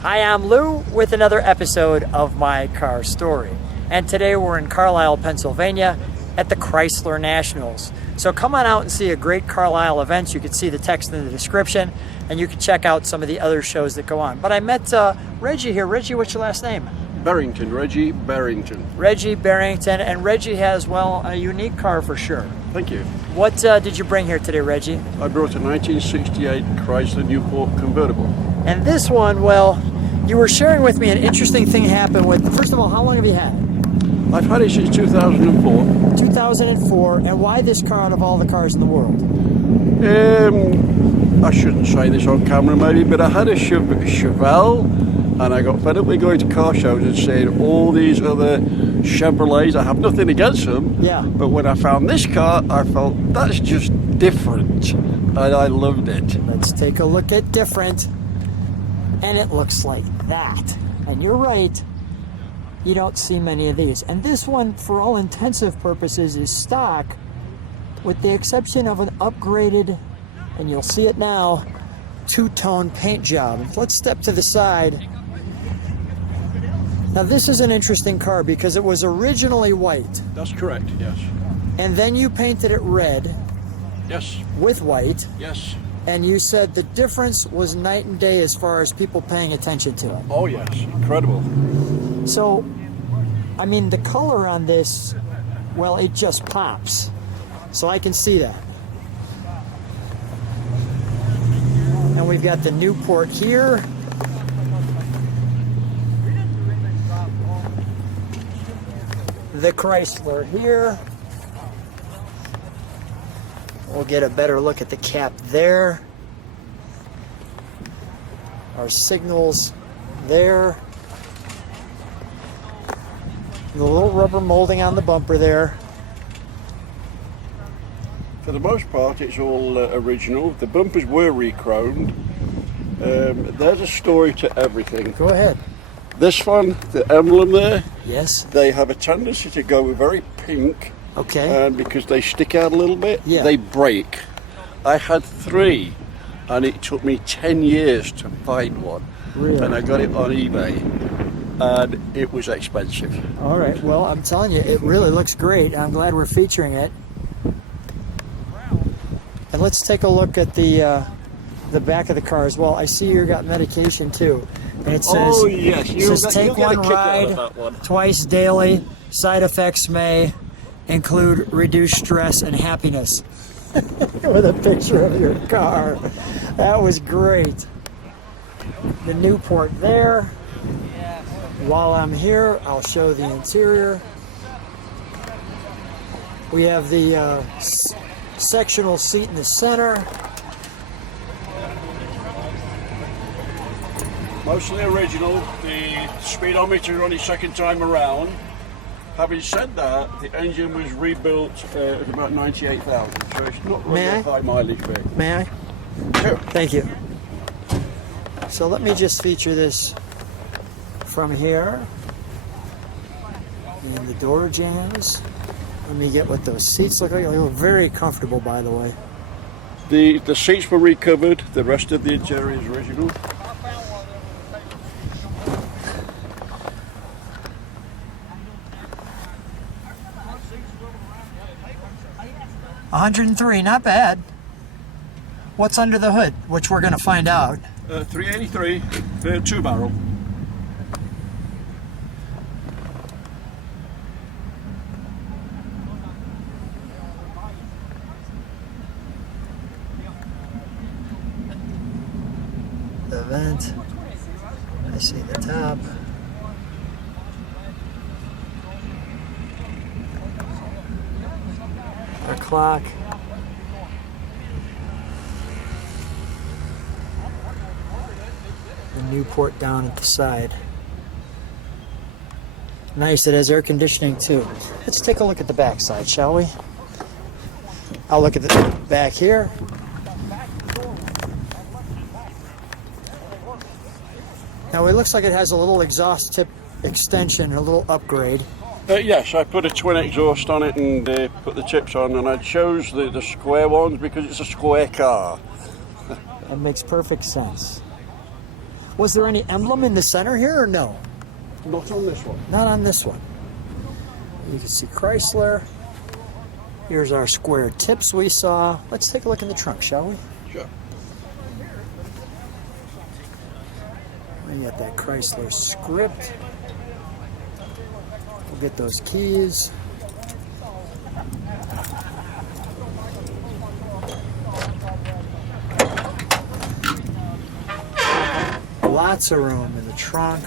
Hi, I'm Lou with another episode of My Car Story. And today we're in Carlisle, Pennsylvania at the Chrysler Nationals. So come on out and see a great Carlisle event. You can see the text in the description and you can check out some of the other shows that go on. But I met Reggie here. Reggie, what's your last name? Berrington, Reggie Berrington. Reggie Berrington. And Reggie has, well, a unique car for sure. Thank you. What did you bring here today, Reggie? I brought a 1968 Chrysler Newport Convertible. And this one, well, you were sharing with me an interesting thing happened with, first of all, how long have you had it? I've had it since 2004. 2004, and why this car out of all the cars in the world? I shouldn't say this on camera maybe, but I had a Chevelle, and I got fed up with going to car shows and seeing all these other Chevrolets. I have nothing against them, Yeah. but when I found this car, I felt that's just different, and I loved it. Let's take a look at different. And it looks like that. And you're right, you don't see many of these. And this one, for all intensive purposes, is stock, with the exception of an upgraded, and you'll see it now, two-tone paint job. Let's step to the side. Now this is an interesting car because it was originally white. That's correct, yes. And then you painted it red Yes, with white. yes. And you said the difference was night and day as far as people paying attention to it. Oh yes, incredible. So, I mean, the color on this, well, it just pops. So I can see that. And we've got the Newport here. The Chrysler here. We'll get a better look at the cap there. Our signals there. The little rubber molding on the bumper there. For the most part, it's all original. The bumpers were re-chromed. There's a story to everything. Go ahead. This one, the emblem there, Yes. they have a tendency to go very pink, Okay. and because they stick out a little bit, Yeah. they break. I had 3, and it took me 10 years to find one. Really? And I got it on eBay, and it was expensive. All right. Well, I'm telling you, it really looks great. I'm glad we're featuring it. And let's take a look at the back of the car as well. I see you got medication too, and it says, Oh yes, it says take get a one kick out ride of that one. twice daily. Side effects may include reduced stress and happiness. With a picture of your car. That was great. The Newport there. While I'm here, I'll show the interior. We have the sectional seat in the center. Mostly original. The speedometer on its second time around. Having said that, the engine was rebuilt at about 98,000, so it's not really May I? a high mileage vehicle. May I? Sure. Thank you. So let me just feature this from here. And the door jams. Let me get what those seats look like. They look very comfortable, by the way. The seats were recovered. The rest of the interior is original. $103, not bad. What's under the hood, which we're going to find out. 383, 2-barrel. The vent. I see the top. Our clock. The Newport down at the side. Nice, it has air conditioning too. Let's take a look at the back side, shall we? I'll look at the back here. Now it looks like it has a little exhaust tip extension, a little upgrade. Yes, I put a twin exhaust on it and put the tips on, and I chose the square ones because it's a square car. That makes perfect sense. Was there any emblem in the center here or no? Not on this one. Not on this one. You can see Chrysler. Here's our square tips we saw. Let's take a look in the trunk, shall we? Sure. We got that Chrysler script. We'll get those keys. Lots of room in the trunk.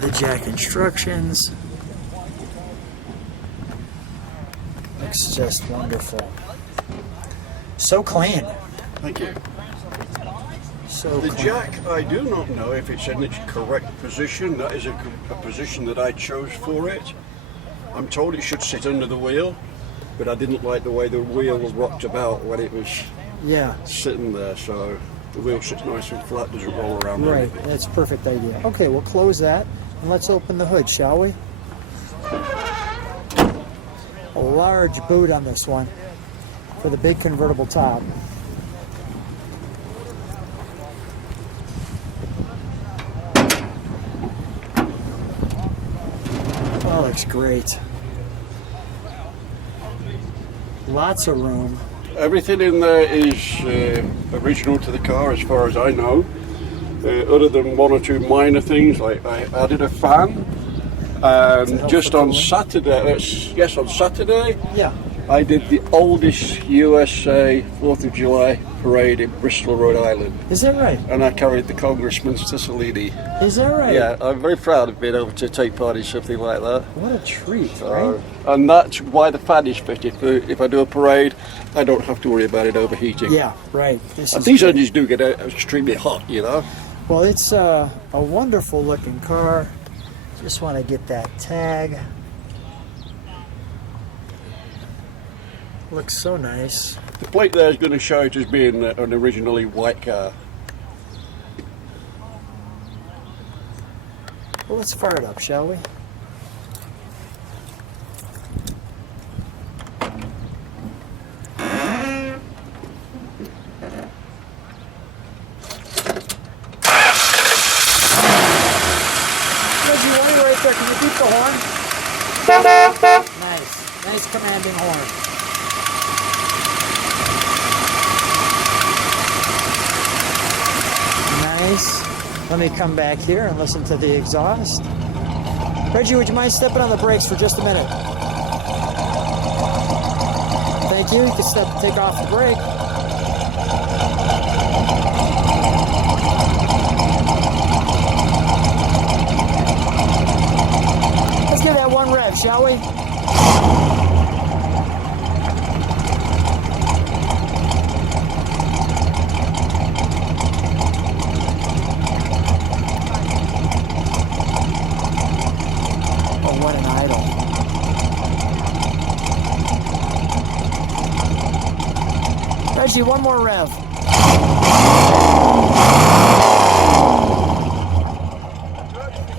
The jack instructions. Looks just wonderful. So clean. Thank you. So The clean. jack, I do not know if it's in its correct position. That is a position that I chose for it. I'm told it should sit under the wheel, but I didn't like the way the wheel rocked about when it was Yeah, sitting there, so the wheel sits nice and flat, doesn't roll around or right. anything. That's a perfect idea. Okay, we'll close that and let's open the hood, shall we? A large boot on this one for the big convertible top. Oh, looks great. Lots of room. Everything in there is original to the car as far as I know, other than one or two minor things, like I added a fan, and just on Saturday, yes, on Saturday, Yeah. I did the oldest USA 4th of July parade in Bristol, Rhode Island, Is that right? and I carried the Congressman to Salini. Is that right? Yeah, I'm very proud of being able to take part in something like that. What a treat, right? And that's why the fan is fitted. If I do a parade, I don't have to worry about it overheating. Yeah, right. This And is these engines do get extremely hot, you know. well, it's a wonderful looking car. Just want to get that tag. Looks so nice. The plate there is going to show it as being an originally white car. Well, let's fire it up, shall we? Reggie, while you're right there, can you beat the horn? Nice. Nice commanding horn. Nice. Let me come back here and listen to the exhaust. Reggie, would you mind stepping on the brakes for just a minute? Thank you. You can take off the brake. Let's give that one rev, shall we? Oh, what an idol. Reggie, one more rev.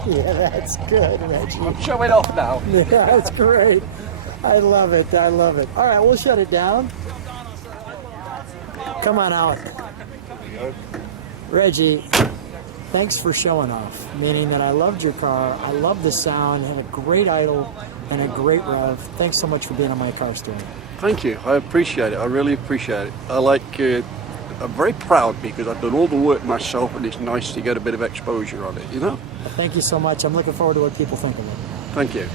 Yeah, that's good, Reggie. I'm showing off now. Yeah, that's great. I love it. I love it. All right, we'll shut it down. Come on out. Reggie, thanks for showing off, meaning that I loved your car. I love the sound, had a great idle and a great rev. Thanks so much for being on my car story. Thank you. I appreciate it. I really appreciate it. I'm very proud because I've done all the work myself, and it's nice to get a bit of exposure on it, you know? Thank you so much. I'm looking forward to what people think of it. Thank you.